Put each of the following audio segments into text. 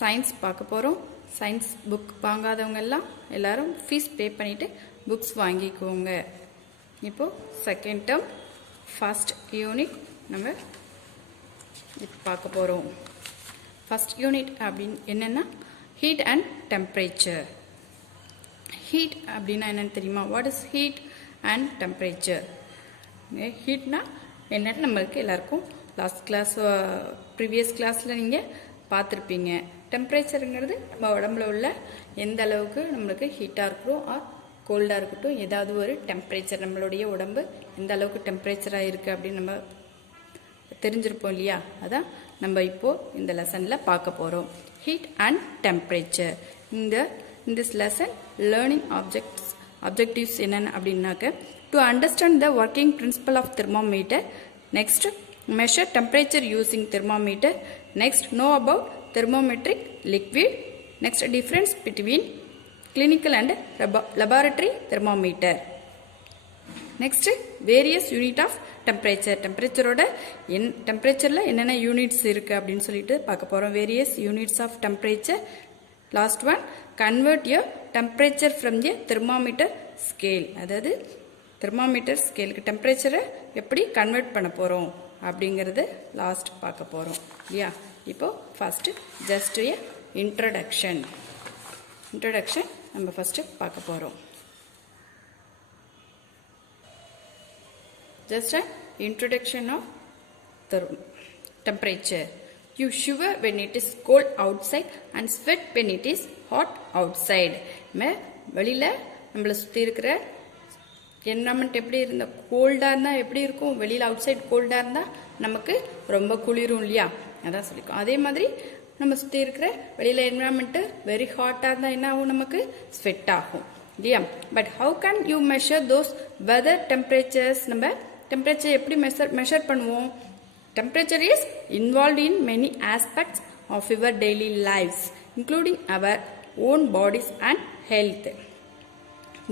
Science பார்க்க போகிறோம். Science book வாங்காதவங்க எல்லாம் எல்லாரும் ஃபீஸ் பே பண்ணிவிட்டு புக்ஸ் வாங்கிக்கோங்க. இப்போது செகண்ட் டேர்ம் ஃபர்ஸ்ட் யூனிட் நம்ம இப்போ பார்க்க போகிறோம். ஃபர்ஸ்ட் யூனிட் அப்படின்னு என்னென்னா ஹீட் அண்ட் டெம்பரேச்சர். ஹீட் அப்படின்னா என்னென்னு தெரியுமா? What is heat and temperature? ஹீட்னா என்னென்னு நம்மளுக்கு எல்லாருக்கும் லாஸ்ட் கிளாஸ் ப்ரீவியஸ் கிளாஸில் நீங்கள் பார்த்துருப்பீங்க. டெம்பரேச்சருங்கிறது நம்ம உடம்புல உள்ள எந்த அளவுக்கு நம்மளுக்கு ஹீட்டாக இருக்கட்டும் ஆர் கோல்டாக இருக்கட்டும், ஏதாவது ஒரு டெம்பரேச்சர், நம்மளுடைய உடம்பு எந்த அளவுக்கு டெம்பரேச்சராக இருக்குது அப்படின்னு நம்ம தெரிஞ்சிருப்போம் இல்லையா? அதான் நம்ம இப்போது இந்த லெசனில் பார்க்க போகிறோம். Heat and temperature. in this lesson learning objectives என்னென்ன அப்படின்னாக்க to understand the working principle of thermometer, next measure temperature using thermometer, next know about thermometric liquid, next difference between clinical and laboratory thermometer, next various unit of temperature. டெம்பரேச்சரோட டெம்பரேச்சரில் என்னென்ன units இருக்குது அப்படின்னு சொல்லிட்டு பார்க்க போகிறோம். Various units of temperature. Last one convert your temperature from a thermometer scale. அதாவது thermometer ஸ்கேலுக்கு டெம்பரேச்சரை எப்படி கன்வெர்ட் பண்ண போகிறோம் அப்படிங்கிறது லாஸ்ட் பார்க்க போகிறோம் இல்லையா? இப்போது ஃபஸ்ட்டு ஜஸ்ட் எ இன்ட்ரடக்ஷன் நம்ம ஃபஸ்ட்டு பார்க்க போகிறோம். Just an introduction of temperature. You shiver when it is cold outside and sweat when it is hot outside. வெளியில் நம்மளை சுற்றி இருக்கிற என்வரான்மெண்ட் எப்படி இருந்தால் கோல்டாக இருந்தால் எப்படி இருக்கும்? வெளியில் அவுட் சைட் கோல்டாக இருந்தால் நமக்கு ரொம்ப குளிரும் இல்லையா? அதான் சொல்லிக்கும். அதே மாதிரி நம்ம சுற்றி இருக்கிற வெளியில் என்வரான்மெண்ட்டு வெரி ஹாட்டாக இருந்தால் என்ன ஆகும்? நமக்கு ஸ்வெட் ஆகும் இல்லையா? But how can you measure those weather temperatures? நம்ம டெம்பரேச்சர் எப்படி மெஷர் பண்ணுவோம்? Temperature is involve in many aspects of your daily lifes including our own bodies and health.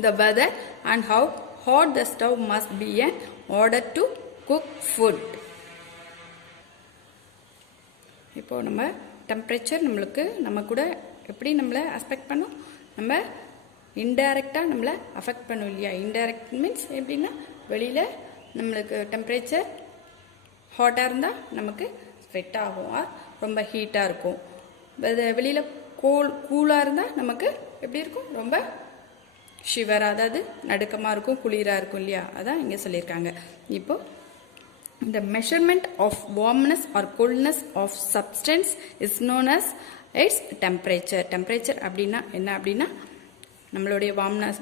The weather and how hot the stove must be in order to cook food. இப்போ நம்ம temperature நம்மளுக்கு நம்ம கூட எப்படி நம்மளை affect பண்ணும்? நம்ம இன்டைரக்டாக நம்மளை அஃபெக்ட் பண்ணும் இல்லையா? இன்டைரக்ட் மீன்ஸ் எப்படின்னா வெளியில் நம்மளுக்கு டெம்பரேச்சர் ஹாட்டாக இருந்தால் நமக்கு ஸ்வெட் ஆகும், ரொம்ப ஹீட்டாக இருக்கும். வெளியில் கூலாக இருந்தால் நமக்கு எப்படி இருக்கும்? ரொம்ப ஷிவராக, அதாவது நடுக்கமாக இருக்கும், குளிராக இருக்கும் இல்லையா? அதான் இங்கே சொல்லியிருக்காங்க. இப்போது இந்த measurement of warmness or coldness of substance is known as its temperature. Temperature அப்படின்னா என்ன அப்படின்னா நம்மளுடைய warmness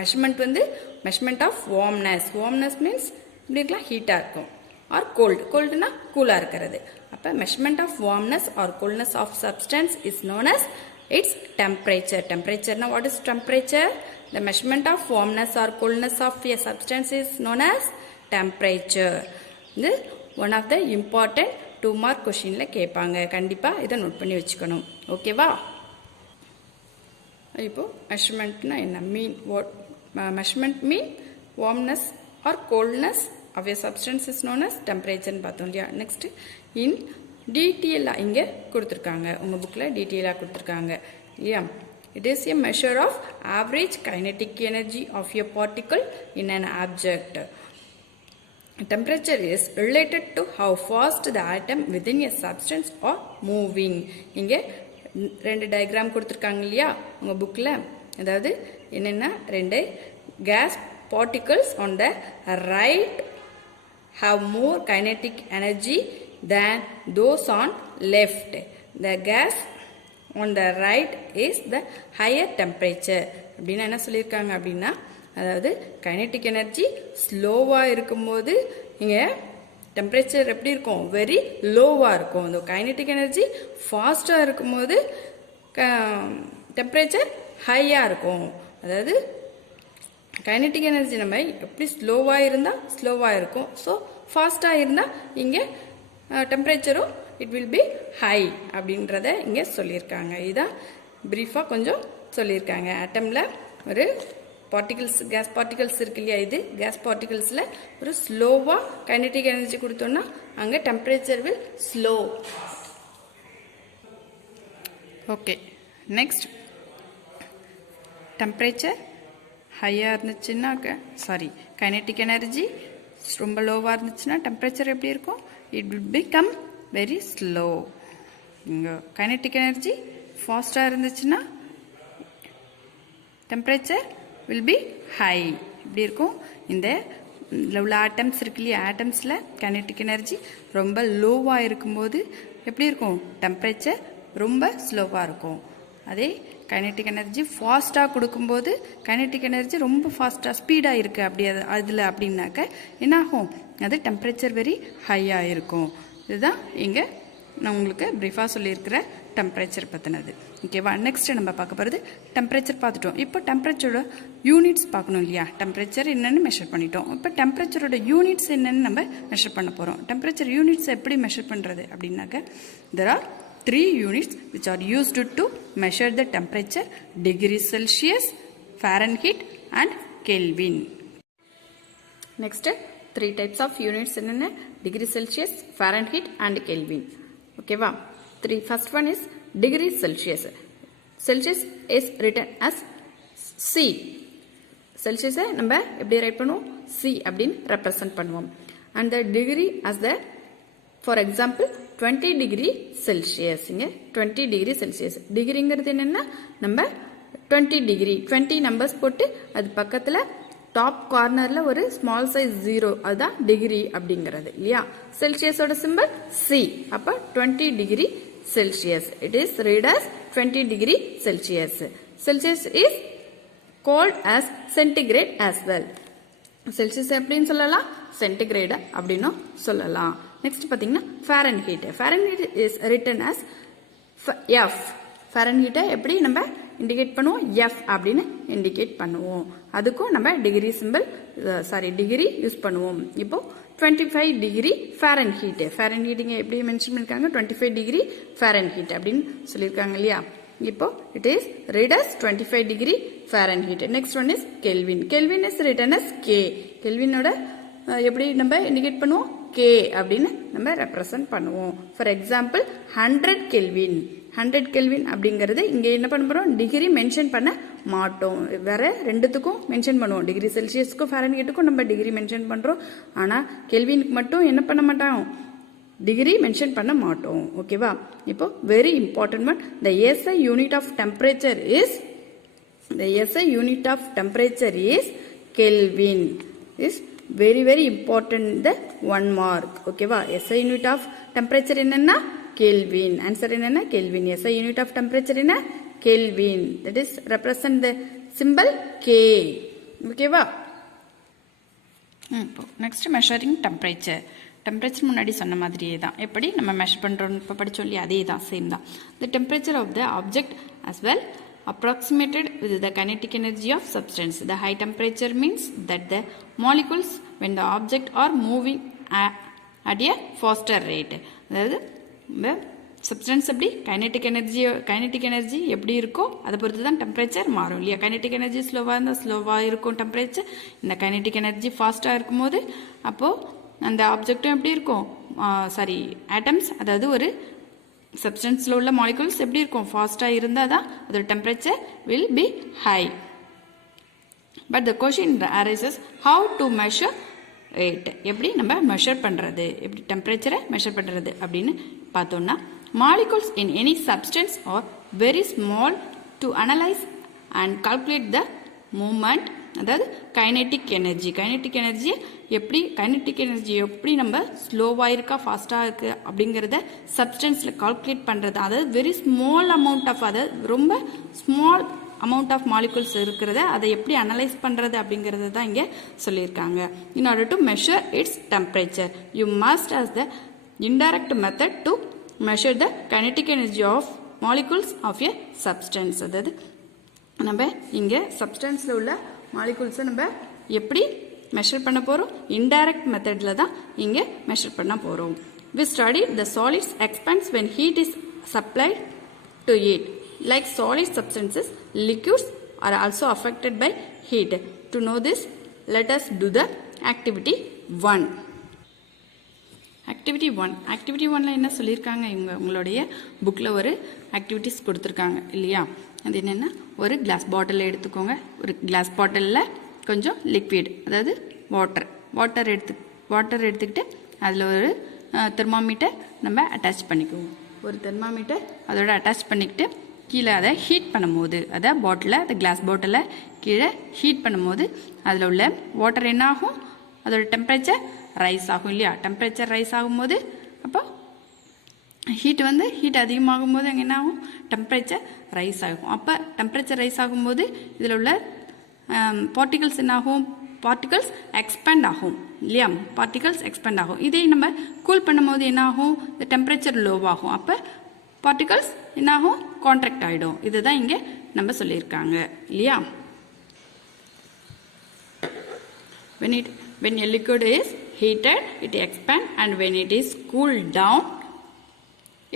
measurement measurement of warmness means இப்படி இருக்கலாம், ஹீட்டாக இருக்கும். ஆர் கோல்டுனா கூலாக இருக்கிறது. அப்போ measurement of warmness or coldness of substance is known as its temperature. Temperature what is temperature? The measurement of warmness or coldness of a substance is known as temperature. This one of the important 2 mark questionல கேட்பாங்க. கண்டிப்பாக இதை note பண்ணி வச்சுக்கணும். ஓகேவா? இப்போ மெஷர்மெண்ட்னா என்ன mean? Measurement mean warmness or coldness of a substance is known as temperature பார்த்தோம் இல்லையா? நெக்ஸ்ட் இன் டீட்டெயிலாக இங்கே கொடுத்துருக்காங்க, உங்கள் புக்கில் டீட்டெயிலாக கொடுத்துருக்காங்க இல்லையா? It is a measure of average kinetic energy of a particle in an object. Temperature is related to how fast the atom within a substance are moving. இங்கே 2 டயக்ராம் கொடுத்துருக்காங்க இல்லையா உங்கள் புக்கில்? அதாவது என்னென்னா 2 case particles on the right have more kinetic energy than those on left. The gas on the right is the higher temperature. அப்படின்னா என்ன சொல்லியிருக்காங்க அப்படின்னா, அதாவது கைனெட்டிக் எனர்ஜி ஸ்லோவாக இருக்கும்போது இங்கே டெம்பரேச்சர் எப்படி இருக்கும்? வெரி லோவாக இருக்கும். இந்த கைனெட்டிக் எனர்ஜி ஃபாஸ்ட்டாக இருக்கும்போது டெம்பரேச்சர் ஹையாக இருக்கும். அதாவது கைனெட்டிக் எனர்ஜி நம்ம எப்படி ஸ்லோவாக இருந்தால் ஸ்லோவாக இருக்கும், ஸோ ஃபாஸ்ட்டாக இருந்தால் இங்கே டெம்பரேச்சரும் இட் வில் பி ஹை அப்படின்றத இங்கே சொல்லியிருக்காங்க. இதுதான் ப்ரீஃபாக கொஞ்சம் சொல்லியிருக்காங்க. ஆட்டமில் ஒரு பார்ட்டிகல்ஸ், கேஸ் பார்ட்டிகல்ஸ் இருக்கு இல்லையா? இது கேஸ் பார்ட்டிகல்ஸில் ஒரு ஸ்லோவாக கைனெட்டிக் எனர்ஜி கொடுத்தோன்னா அங்கே temperature will slow. Okay, next temperature ஹையாக இருந்துச்சுன்னா கைனெட்டிக் எனர்ஜி ரொம்ப லோவாக இருந்துச்சுன்னா டெம்பரேச்சர் எப்படி இருக்கும்? It will become very slow. இங்கே கைனெட்டிக் எனர்ஜி ஃபாஸ்ட்டாக இருந்துச்சுன்னா டெம்பரேச்சர் வில் பி ஹை. இப்படி இருக்கும். இந்த உள்ள ஆட்டம்ஸ் இருக்கு இல்லையா, ஆட்டம்ஸில் கைனெட்டிக் எனர்ஜி ரொம்ப லோவாக இருக்கும்போது எப்படி இருக்கும்? டெம்பரேச்சர் ரொம்ப ஸ்லோவாக இருக்கும். அதே கைனெட்டிக் எனர்ஜி ஃபாஸ்ட்டாக கொடுக்கும்போது கைனெட்டிக் எனர்ஜி ரொம்ப ஃபாஸ்ட்டாக ஸ்பீடாக இருக்குது அப்படி அதில் அப்படின்னாக்க என்னாகும்? அது டெம்பரேச்சர் வெரி ஹையாக இருக்கும். இதுதான் இங்கே நான் உங்களுக்கு ப்ரீஃபாக சொல்லியிருக்கிற டெம்பரேச்சர் பற்றினது. ஓகேவா? நெக்ஸ்ட் நம்ம பார்க்க போகிறது டெம்பரேச்சர் பார்த்துட்டோம். இப்போ டெம்பரேச்சரோட யூனிட்ஸ் பார்க்கணும் இல்லையா? டெம்பரேச்சர் என்னென்னு மெஷர் பண்ணிட்டோம். இப்போ டெம்பரேச்சரோட யூனிட்ஸ் என்னென்னு நம்ம மெஷர் பண்ண போகிறோம். டெம்பரேச்சர் யூனிட்ஸ் எப்படி மெஷர் பண்ணுறது அப்படின்னாக்க there are 3 units which are used to measure the temperature: degree Celsius, Fahrenheit and Kelvin. Next 3 types of units என்னென்ன? degree Celsius, Fahrenheit and Kelvin. Okay va? First one is degree Celsius. Celsius is written as C. Celsius நம்ம எப்படி right பண்ணுவோம்? C அப்படின்னு represent பண்ணுவோம். And the degree as the, for example, 20 degree Celsius. இங்க 20 degree Celsius. டிகிரிங்கிறது என்னன்னா நம்ம 20 degree 20 numbers போட்டு அது பக்கத்தில் டாப் கார்னரில் ஒரு ஸ்மால் சைஸ் 0, அதுதான் டிகிரி அப்படிங்கிறது இல்லையா? செல்சியஸோட சிம்பிள் C. அப்போ 20 degree Celsius. It is read as 20 degree Celsius. Celsius is called as centigrade as well. Celsius எப்படின்னு சொல்லலாம்? சென்டிகிரேட் அப்படின்னு சொல்லலாம். நெக்ஸ்ட் பார்த்தீங்கன்னா Fahrenheit. Fahrenheit is written as F. ஃபாரன்ஹீட்டை எப்படி நம்ம இண்டிகேட் பண்ணுவோம்? F அப்படின்னு இண்டிகேட் பண்ணுவோம். அதுக்கும் நம்ம டிகிரி சிம்பிள் டிகிரி யூஸ் பண்ணுவோம். இப்போ 25 டிகிரி ஃபாரன்ஹீட். ஃபாரன்ஹீட்டிங்க எப்படி மென்ஷன் பண்ணிருக்காங்க? 25 டிகிரி ஃபாரன்ஹீட் அப்படின்னு சொல்லியிருக்காங்க இல்லையா? இப்போ it is read as 25 degree Fahrenheit. Next one is Kelvin. Kelvin is written as K. Kelvinோட எப்படி நம்ம இண்டிகேட் பண்ணுவோம்? K அப்படின்னு நம்ம ரெப்ரசன்ட் பண்ணுவோம். For example 100 Kelvin. 100 Kelvin அப்படிங்கிறது இங்கே என்ன பண்ண போகிறோம்? டிகிரி மென்ஷன் பண்ண மாட்டோம். வேற ரெண்டுத்துக்கும் மென்ஷன் பண்ணுவோம். டிகிரி செல்சியஸ்க்கும் ஃபாரன்ஹீட்டுக்கும் நம்ம டிகிரி மென்ஷன் பண்ணுறோம். ஆனால் கெல்வினுக்கு மட்டும் என்ன பண்ண மாட்டோம்? டிகிரி மென்ஷன் பண்ண மாட்டோம். ஓகேவா? இப்போ very important one, the SI unit of temperature is Kelvin. is very important, the 1 mark. ஓகேவா? SI unit of temperature என்னன்னா Kelvin. ஆன்சர் என்னன்னா Kelvin. SI unit of temperature என்ன? Kelvin. that is represent the symbol K. ஓகேவா? Next measuring temperature. Temperature முன்னாடி சொன்ன மாதிரியே தான். எப்படி நம்ம மெஷர் பண்ணுறோம்னு இப்போ படிச்சோம் இல்லையா? அதே தான், சேம் தான். The temperature of the object as well approximated with the kinetic energy of substance. The high temperature means that the molecules when the object are moving at a faster rate. அதாவது substance எப்படி kinetic energy எப்படி இருக்கோ அதை பொறுத்து தான் temperature மாறும் இல்லையா? Kinetic energy ஸ்லோவாக இருந்தால் ஸ்லோவாக இருக்கும் டெம்பரேச்சர். இந்த கைனெட்டிக் எனர்ஜி ஃபாஸ்ட்டாக இருக்கும்போது அப்போது அந்த ஆப்ஜெக்டும் எப்படி இருக்கும்? ஆட்டம்ஸ், அதாவது ஒரு சப்ஸ்டன்ஸில் உள்ள மாலிகுல்ஸ் எப்படி இருக்கும்? ஃபாஸ்ட்டாக இருந்தால் தான் அதோட temperature will be high. But the question arises how to measure it. எப்படி நம்ம மெஷர் பண்ணுறது, எப்படி டெம்பரேச்சரை மெஷர் பண்ணுறது அப்படின்னு பார்த்தோம்னா, molecules in any substance are very small to analyse and calculate the moment. அதாவது கைனெட்டிக் எனர்ஜி எப்படி நம்ம ஸ்லோவாக இருக்கா ஃபாஸ்ட்டாக இருக்குது அப்படிங்கிறத சப்ஸ்டன்ஸில் கால்குலேட் பண்ணுறது. அதாவது வெரி ஸ்மால் அமௌண்ட் ஆஃப், அதாவது ரொம்ப ஸ்மால் அமௌண்ட் ஆஃப் மாலிகுல்ஸ் இருக்கிறத அதை எப்படி அனலைஸ் பண்ணுறது அப்படிங்கிறது தான் இங்கே சொல்லியிருக்காங்க. In order to measure its temperature you must has the indirect method to measure the kinetic energy of molecules of a substance. அதாவது நம்ம இங்கே சப்ஸ்டன்ஸில் உள்ள மாலிகுல்ஸை நம்ம எப்படி மெஷர் பண்ண போகிறோம்? இன்டைரக்ட் மெத்தடில் தான் இங்கே மெஷர் பண்ண போகிறோம். We studied the solids expands when heat is supplied to it. Like solid substances, liquids are also affected by heat. To know this, let us do the activity 1. Activity 1 activity 1ல என்ன சொல்லியிருக்காங்க உங்களுடைய புக்கில் ஒரு activities கொடுத்துருக்காங்க இல்லையா? அது என்னென்னா ஒரு கிளாஸ் பாட்டில் எடுத்துக்கோங்க. ஒரு கிளாஸ் பாட்டிலில் கொஞ்சம் லிக்விட் அதாவது வாட்டர் எடுத்துக்கிட்டு அதில் ஒரு தெர்மாமீட்டர் நம்ம அட்டாச் பண்ணிக்குவோம். ஒரு தெர்மாமீட்டர் அதோட அட்டாச் பண்ணிக்கிட்டு கீழே அதை ஹீட் பண்ணும்போது அதை கிளாஸ் பாட்டிலை கீழே ஹீட் பண்ணும்போது அதில் உள்ள வாட்டர் என்ன ஆகும்? அதோட டெம்பரேச்சர் ரைஸ் ஆகும் இல்லையா? டெம்பரேச்சர் ரைஸ் ஆகும்போது அப்போ ஹீட் அதிகமாகும் போது அங்கே என்ன ஆகும்? டெம்பரேச்சர் ரைஸ் ஆகும். அப்போ டெம்பரேச்சர் ரைஸ் ஆகும்போது இதில் உள்ள பார்ட்டிகல்ஸ் என்ன ஆகும்? பார்ட்டிகல்ஸ் எக்ஸ்பேண்ட் ஆகும் இல்லையா? பார்ட்டிகல்ஸ் எக்ஸ்பேண்ட் ஆகும். இதே நம்ம கூல் பண்ணும்போது என்ன ஆகும்? இந்த டெம்பரேச்சர் லோவாகும். அப்போ பார்ட்டிகல்ஸ் என்ன ஆகும்? கான்ட்ராக்ட் ஆகிடும். இதுதான் இங்கே நம்ம சொல்லியிருக்காங்க இல்லையா? When a liquid is heated, it expands, and when it is cooled down,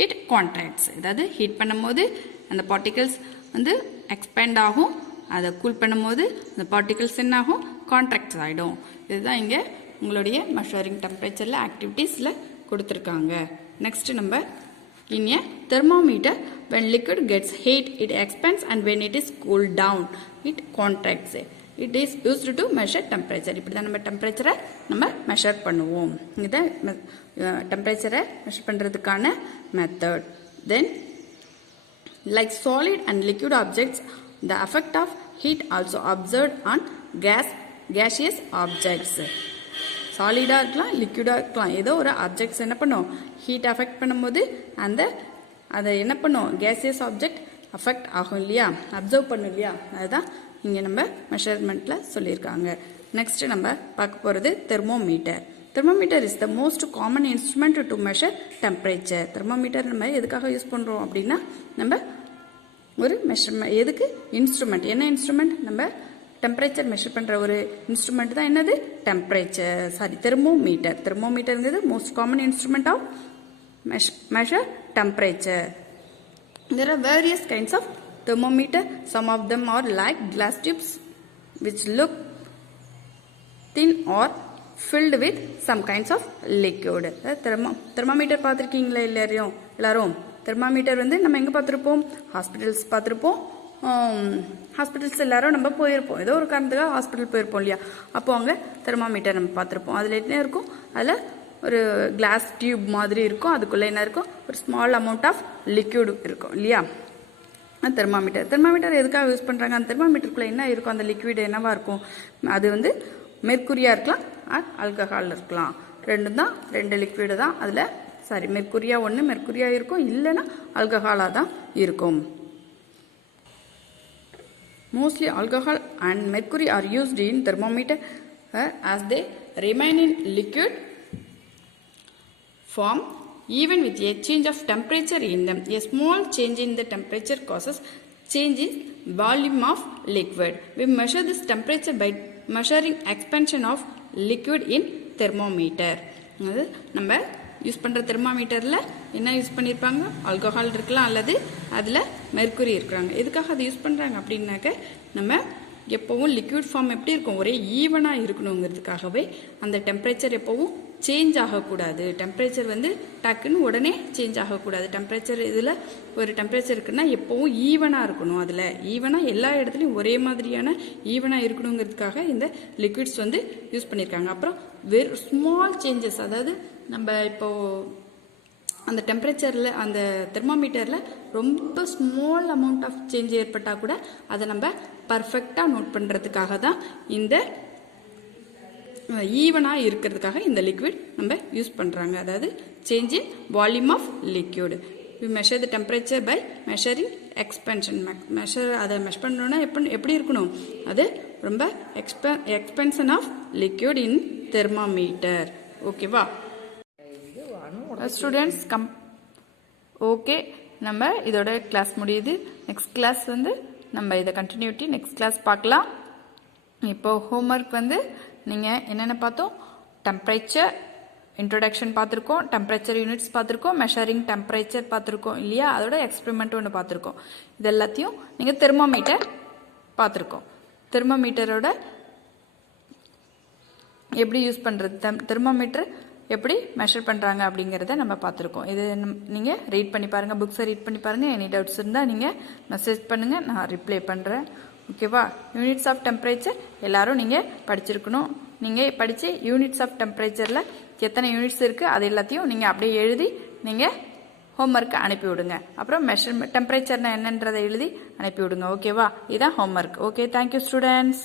it contracts. அதாவது ஹீட் பண்ணும்போது அந்த பார்ட்டிகல்ஸ் வந்து எக்ஸ்பேண்ட் ஆகும். அதை கூல் பண்ணும்போது அந்த பார்ட்டிகல்ஸ் என்ன ஆகும்? கான்ட்ராக்ட் ஆகிடும். இதுதான் இங்கே உங்களுடைய மெஷரிங் டெம்பரேச்சரில் ஆக்டிவிட்டீஸில் கொடுத்துருக்காங்க. நெக்ஸ்ட் நம்ம in a thermometer, when liquid gets heat, it expands, and when it is cooled down, it contracts. It is used to measure temperature. இப்படி தான் நம்ம டெம்பரேச்சரை நம்ம மெஷர் பண்ணுவோம். இதான் டெம்பரேச்சரை மெஷர் பண்ணுறதுக்கான method. Then like solid and liquid objects, the effect of heat also observed on gaseous objects. சாலிடாக இருக்கலாம், லிக்விடாக இருக்கலாம், ஏதோ ஒரு ஆப்ஜெக்ட்ஸ் என்ன பண்ணும்? ஹீட் அஃபெக்ட் பண்ணும்போது அதை என்ன பண்ணும்? கேசியஸ் ஆப்ஜெக்ட் அஃபெக்ட் ஆகும் இல்லையா? அப்சர்வ் பண்ணும் இல்லையா? அதுதான் இங்கே நம்ம மெஷர்மெண்ட்டில் சொல்லியிருக்காங்க. நெக்ஸ்ட் நம்ம பார்க்க போகிறது thermometer. Thermometer is the most common instrument to measure temperature. Thermometer நம்ம எதுக்காக யூஸ் பண்ணுறோம் அப்படின்னா, நம்ம ஒரு மெஷர்மெண்ட் எதுக்கு? இன்ஸ்ட்ருமெண்ட். என்ன இன்ஸ்ட்ருமெண்ட்? நம்ம டெம்பரேச்சர் மெஷர் பண்ணுற ஒரு இன்ஸ்ட்ருமெண்ட் தான் என்னது? தெர்மோமீட்டர். தெர்மோமீட்டருங்கிறது most common instrument of measure temperature. There are various kinds of thermometer. Some of them are like glass tubes which look thin or filled with some kinds of liquid. thermometer பார்த்துருக்கீங்களா எல்லாரும்? Thermometer வந்து நம்ம எங்கே பார்த்துருப்போம்? Hospitals பார்த்துருப்போம். Hospitals எல்லாரும் நம்ம போயிருப்போம். ஏதோ ஒரு காரணத்துக்காக ஹாஸ்பிட்டல் போயிருப்போம் இல்லையா? அப்போ அங்கே தெர்மாமீட்டர் நம்ம பார்த்துருப்போம். அதில் என்ன இருக்கும்? அதில் ஒரு கிளாஸ் டியூப் மாதிரி இருக்கும். அதுக்குள்ளே என்ன இருக்கும்? ஒரு ஸ்மால் அமௌண்ட் ஆஃப் லிக்யூட் இருக்கும் இல்லையா? தெர்மாமீட்டர் எதுக்காக யூஸ் பண்ணுறாங்க? அந்த தெர்மாமீட்டருக்குள்ளே என்ன இருக்கும்? அந்த லிக்விட் என்னவா இருக்கும்? அது வந்து மெர்க்குரியாக இருக்கலாம், ஆல்கஹால் இருக்கலாம். ரெண்டு லிக்விடு தான் அதில் மெர்க்குரியா இருக்கும், இல்லைன்னா ஆல்கஹாலாக தான் இருக்கும். Mostly alcohol and mercury are used in thermometer as they remain in liquid form even with a change of temperature in them. A small change in the temperature causes change in volume of liquid. We measure this temperature by measuring expansion of liquid in thermometer. நம்ம use பண்ணுற தெர்மாமீட்டரில் என்ன use பண்ணியிருப்பாங்க? Alcohol இருக்கலாம், அல்லது அதில் mercury இருக்கிறாங்க. எதுக்காக அதை யூஸ் பண்ணுறாங்க அப்படின்னாக்க, நம்ம எப்போவும் லிக்விட் ஃபார்ம் எப்படி இருக்கும்? ஒரே ஈவனாக இருக்கணுங்கிறதுக்காகவே அந்த டெம்பரேச்சர் எப்போவும் சேஞ்ச் ஆகக்கூடாது. டெம்பரேச்சர் வந்து டக்குன்னு உடனே சேஞ்ச் ஆகக்கூடாது. இதில் ஒரு டெம்பரேச்சர் இருக்குன்னா எப்போவும் ஈவனாக இருக்கணும். அதில் ஈவனாக எல்லா இடத்துலையும் ஒரே மாதிரியான ஈவனாக இருக்கணுங்கிறதுக்காக இந்த லிக்விட்ஸ் வந்து யூஸ் பண்ணியிருக்காங்க. அப்புறம் ஸ்மால் சேஞ்சஸ், அதாவது நம்ம இப்போது அந்த டெம்பரேச்சரில் அந்த தெர்மாமீட்டரில் ரொம்ப ஸ்மால் அமௌண்ட் ஆஃப் சேஞ்ச் ஏற்பட்டால் கூட அதை நம்ம பர்ஃபெக்டாக நோட் பண்ணுறதுக்காக தான் இந்த ஈவனாக இருக்கிறதுக்காக இந்த லிக்விட் நம்ம யூஸ் பண்ணுறாங்க. அதாவது change in volume of liquid. We measure the temperature by measuring expansion. அதை மெஷர் பண்ணணும்னா எப்படி இருக்கணும்? அது ரொம்ப expansion of liquid in thermometer. ஓகேவா ஸ்டூடெண்ட்ஸ்? ஓகே, நம்ம இதோட கிளாஸ் முடியுது. நெக்ஸ்ட் கிளாஸ் வந்து நம்ம இதை கண்டினியூட்டி நெக்ஸ்ட் கிளாஸ் பார்க்கலாம். இப்போது ஹோம்ஒர்க் வந்து நீங்கள் என்னென்ன பார்த்தோம்? டெம்பரேச்சர் இன்ட்ரோடக்ஷன் பார்த்துருக்கோம், டெம்பரேச்சர் யூனிட்ஸ் பார்த்துருக்கோம், மெஷரிங் டெம்பரேச்சர் பார்த்துருக்கோம் இல்லையா? அதோட எக்ஸ்பெரிமெண்ட் ஒன்று பார்த்துருக்கோம். இது எல்லாத்தையும் நீங்கள் தெர்மோமீட்டர் பார்த்துருக்கோம். தெர்மோமீட்டரோட எப்படி யூஸ் பண்ணுறது? தெர்மோமீட்டர் எப்படி மெஷர் பண்ணுறாங்க அப்படிங்கிறத நம்ம பார்த்துருக்கோம். இது நீங்கள் ரீட் பண்ணி பாருங்கள், புக்ஸை ரீட் பண்ணி பாருங்கள். எனி டவுட்ஸ் இருந்தால் நீங்கள் மெசேஜ் பண்ணுங்கள், நான் ரிப்ளை பண்ணுறேன். ஓகேவா? யூனிட்ஸ் ஆஃப் டெம்பரேச்சர் எல்லாரும் நீங்கள் படிச்சிருக்கணும். நீங்கள் படித்து யூனிட்ஸ் ஆஃப் டெம்பரேச்சரில் எத்தனை யூனிட்ஸ் இருக்குது அது எல்லாத்தையும் நீங்கள் அப்படியே எழுதி நீங்கள் ஹோம்ஒர்க்கை அனுப்பி விடுங்க. அப்புறம் டெம்பரேச்சர்னா என்னன்றதை எழுதி அனுப்பி விடுங்க. ஓகேவா? இதுதான் ஹோம்ஒர்க். Okay, thank you students.